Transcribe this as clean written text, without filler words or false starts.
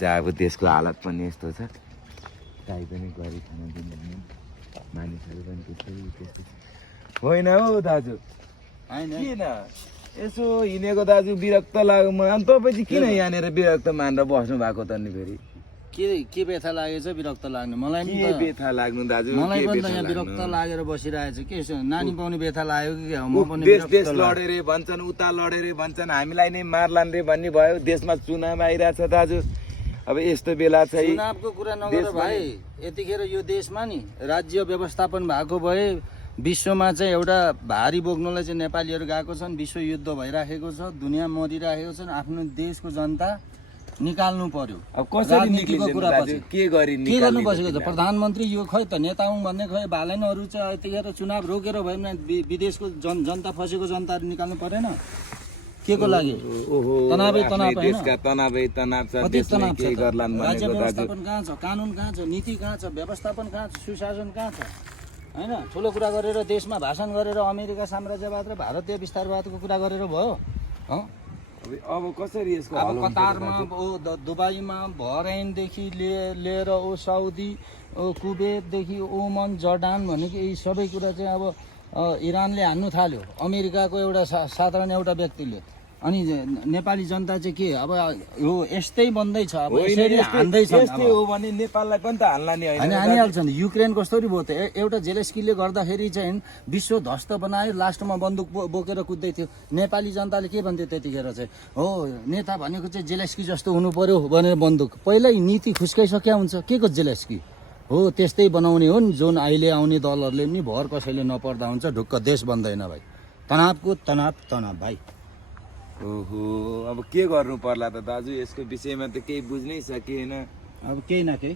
चाहिँ अब देशको हालत पनि यस्तो छ काहीँ पनि गरी खान दिनुहुन्न मानिसहरू पनि त्यस्तै होइन हौ दाजु किन यसो हिँडेको दाजु विरक्त लाग्यो म अनि तपाईँ चाहिँ किन यहाँनिर विरक्त मानेर बस्नु भएको त नि फेरि के व्यथा लागेछ विरक्त लाग्नु मलाई नि के व्यथा लाग्नु दाजु मलाई पनि त यहाँ विरक्त लागेर बसिरहेछ के नानी पाउने व्यथा लाग्यो कि के हो म पनि देश लडे रे भन्छन् उता लडे रे भन्छन् हामीलाई नै मार्लान् रे भन्ने भयो देशमा चुनाव आइरहेछ दाजु अब यस्तो बेला चाहिँ चुनावको कुरा नगर भाइ यतिखेर यो देशमा नि राज्य व्यवस्थापन भएको भए विश्वमा चाहिँ एउटा भारी बोक्नलाई चाहिँ नेपालीहरू गएको छन् विश्व युद्ध भइराखेको छ दुनियाँ मरिराखेको छन् आफ्नो देशको जनता निकाल्नु पर्यो अब कसरी निक्लिन्छ कुरा पछि के गरी के गर्नु बसेको छ प्रधानमन्त्री यो खै त नेता हुँ भन्ने खै भालेनहरू चाहिँ यतिखेर चुनाव रोकेर भयो भने विदेशको जनता फसेको जनताहरू निकाल्नु परेन के को लागि तनावै तनाव हैन देशका तनावै तनाव छ कति तनाव के छ गर्लान् राज्य भनेको दाजु व्यवस्थापन कहाँ छ कानुन कहाँ छ नीति कहाँ छ व्यवस्थापन कहाँ छ सुशासन कहाँ छ हैन ठुलो कुरा गरेर देशमा भाषण गरेर अमेरिका साम्राज्यवाद र भारतीय विस्तारवादको कुरा गरेर भयो अब कसरी यसको अब कतारमा दुबईमा बहरैनदेखि लिएर साउदी कुवेतदेखि ओमन जर्डान भनेको यी सबै कुरा चाहिँ अब इरानले हान्नु थाल्यो अमेरिकाको एउटा साधारण एउटा व्यक्तिले अनि नेपाली जनता चाहिँ के अब यो यस्तै बन्दैछ अब यसरी हान्दैछ यस्तै हो भने नेपाललाई पनि त हाल्ला नि हैन हानिहाल्छ नि युक्रेन कस्तरी भयो त एउटा जेलेस्कीले गर्दाखेरि चाहिँ विश्व ध्वस्त बनायो लास्टमा बन्दुक बोकेर कुद्दै थियो नेपाली जनताले के भन्थ्यो त्यतिखेर चाहिँ हो नेता भनेको चाहिँ जेलेस्की जस्तो हुनु पर्यो भनेर बन्दुक पहिल्यै नीति खुस्काइसक्या हुन्छ के को जेलेस्की हो त्यस्तै बनाउने हो नि जुन अहिले आउने दलहरूले नि भर कसैले नपर्दा हुन्छ ढुक्क देश बन्दैन भाइ तनावको तनाव भाइ ओहो अब के गर्नु पर्ला त दाजु यसको विषयमा त केही बुझ्नै सकिएन अब केही न केही